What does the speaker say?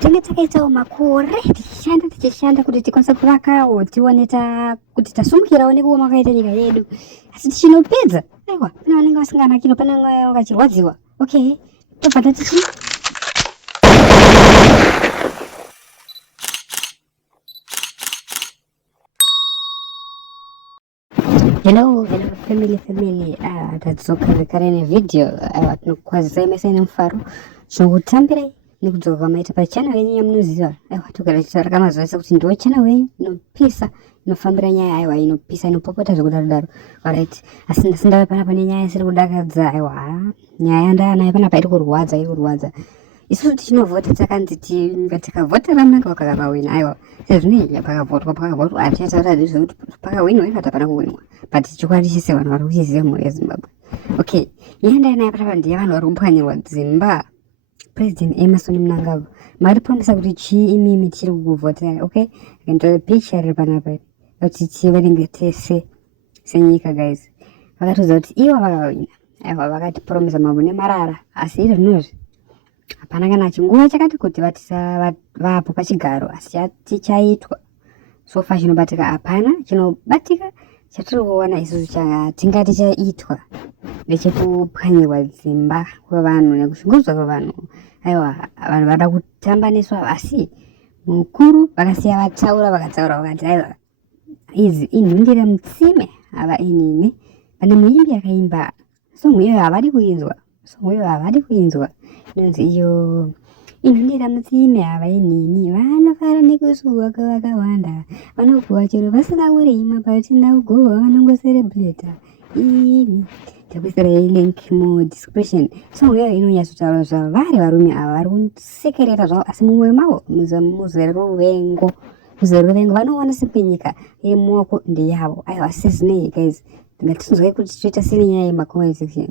Tinga takaitawo makore tichishanda kuti tikwanise kuvakawo tioneta kuti tasumukirawo nekuoma akaita nyika yedu. Asi tichinopedza aiwa pane vanenge vasingana kino pane vachirwadziwa. Okay, tobva tichi Hello family. Tadzoka zvekare nevidhio tinokwazisai mese nemufaro zvinokutambirai nekudzoka maita pachannel yenyu yamunoziva. Aiwa togara tichitaura kamazuva ese kuti ndiwo channel yenyu inopisa inofambira nyaya aiwa inopisa inopopota zvekudaro. Alright, asi ndasindava panapa nenyaya isiri kudakadza. Aiwa nyaya yandanayo panapa iri kurwadza. Isusu tichinovhota takanzi tikavhotera munanga wakakawina. Aiwa sezvinei pakavhotwa atichataura zvekuti pakawinwa ikati hapana kuwinwa, but chokwadi chese vanhu vari kuchiziva mhuri yeZimbabwe. Okay, nyaya ndanayo panapa ndeyavanhu vari kupwanyirwa dzimba. President Emmerson Mnangagwa maripromisa kuti chii imimi tiri kukuvhoterai. Okay, nditora picha riri panapa kuti tiverenge tese senyika guys. Vakatodza kuti ivo vakawina. Aiwa vakatipromisa mabune marara, asi iri zvinozvi hapana kana chinguva chakati kuti vapo pachigaro, asi chichaitwa. So far chinobatika hapana chinobatika. Chatiri kuona isusu tingati chaitwa ndechekupwanyirwa dzimba kwevanhu nekushungurudzwa kwevanhu. Aiwa vanhu vada kutambaniswa, asi mukuru vakasiya vatsaura vakati aiwa idzi inhundire mutsime. Ava inini pane muimbi akaimba song iyoyo havadi kuinzwa inonzi iyo inhundira mutsime. Ava inini vanofara nekusuwa kwavakawanda, vanokuwa chero vasina kurima patina kugohwa vanongoserebreta. Ini takuisirai link mudescription. Song iyoyo inonyatsotaura zvavari varume ava vari kusekerera zvavo, asi mumwoyo mavo muzere ruvengo vanoona sekwenyika yemuoko ndeyavo. Aiwa sezvinei guys, ngatinzwai kuti toita sei nyaya yemacommon section.